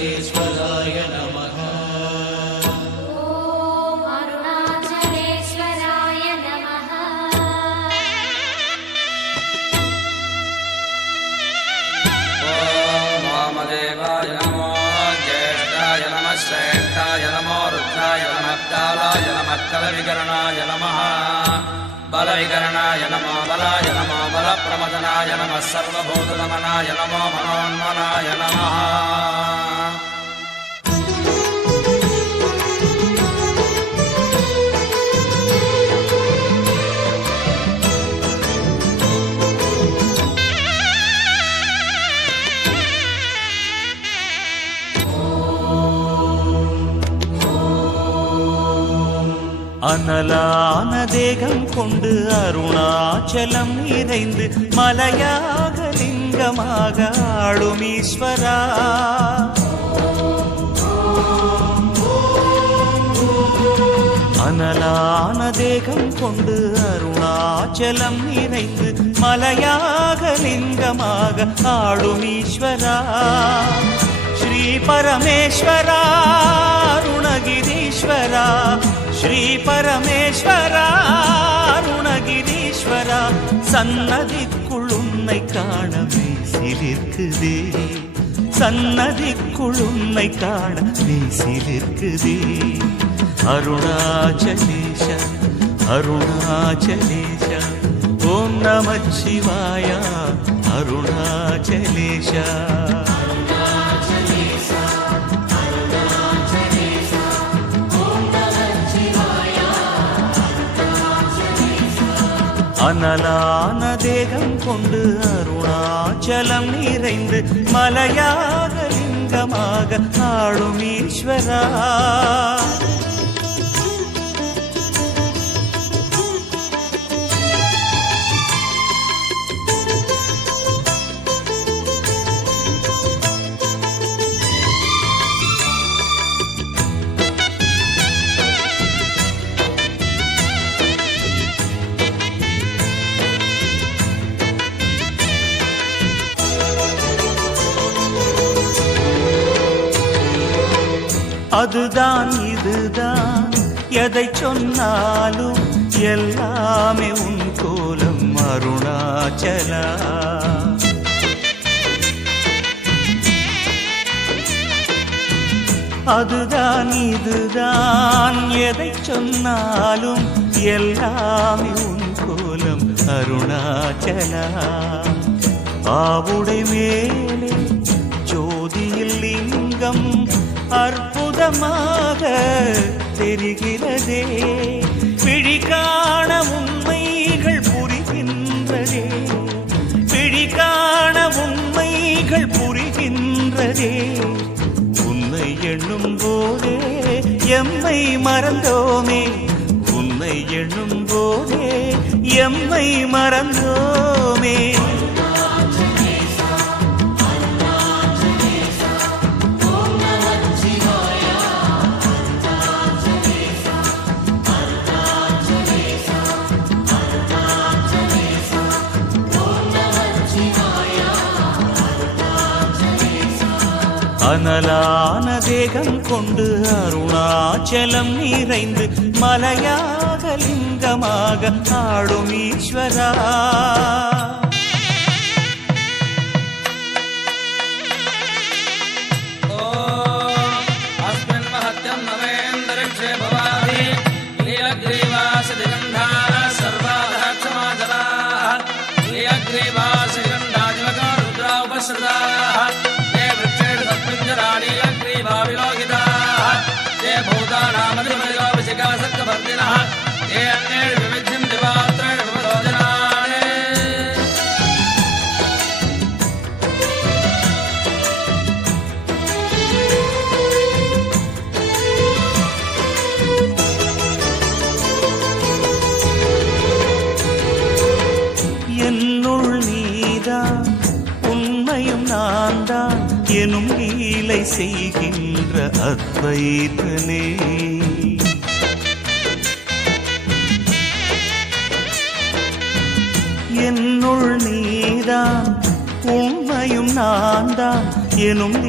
अरुणाचलेश्वराय नमः। ॐ अरुणाचलेश्वराय नमः। ॐ वामदेवाय नमो ज्येष्ठाय नमः श्रेष्ठाय नमो रुद्राय नमः कालाय नमः कलविकरणाय नमः बलविकरणाय नमो बलाय नमो बलप्रमदनाय नमः सर्वभूतनमनाय नमो मनोन्मनाय नमः। அனலான தேகம் கொண்டு அருணாச்சலம் நிறைந்து மலையாக லிங்கமாக ஆளும் ஈஸ்வரா. அனலான தேகம் கொண்டு அருணாச்சலம் நிறைந்து மலையாக லிங்கமாக ஆளும் ஈஸ்வரா. ஸ்ரீ பரமேஸ்வரா அருணகிரீஸ்வரா, ஸ்ரீ பரமேஸ்வரா அருணகிரீஸ்வரா, சன்னதிக்குள் உன்னை காண வீசிலிருக்குதே, சன்னதிக்குள் உன்னை காண வீசிலிருக்குதே. அருணாச்சலேஷா அருணாச்சலேஷா ஓம் நமச்சிவாயா அருணாச்சலேஷா. அனலான தேகம் கொண்டு அருணாச்சலம் நிறைந்து மலையாக லிங்கமாக ஆளும் ஈஸ்வரா. அதுதான் இதுதான் எதை சொன்னாலும் எல்லாமே உன் கோலம் அருணாச்சலா. அதுதான் இதுதான் எதை சொன்னாலும் எல்லாமே உன் கோலம் அருணாச்சலா. ஆவுடை மேலே ஜோதியில் லிங்கம் அற்புதமாக தெரிகிறதே, பிழி காண உண்மைகள் புரிகின்றதே, பிழி காண உண்மைகள் புரிகின்றதே. உன்னை எண்ணும் போதே எம்மை மறந்தோமே, உன்னை எண்ணும் போதே எம்மை மறந்தோமே. அனலான தேகம் கொண்டு அருணாச்சலம் நிறைந்து மலையாக லிங்கமாக ஆளும் ஈஸ்வரா. என்னுள் நீதான் உண்மையும் நான் தான் எனும் லீலை செய்கின்ற அத்வைதனே. என்னுள் நீதான் உண்மையும் நான் தான் எனும்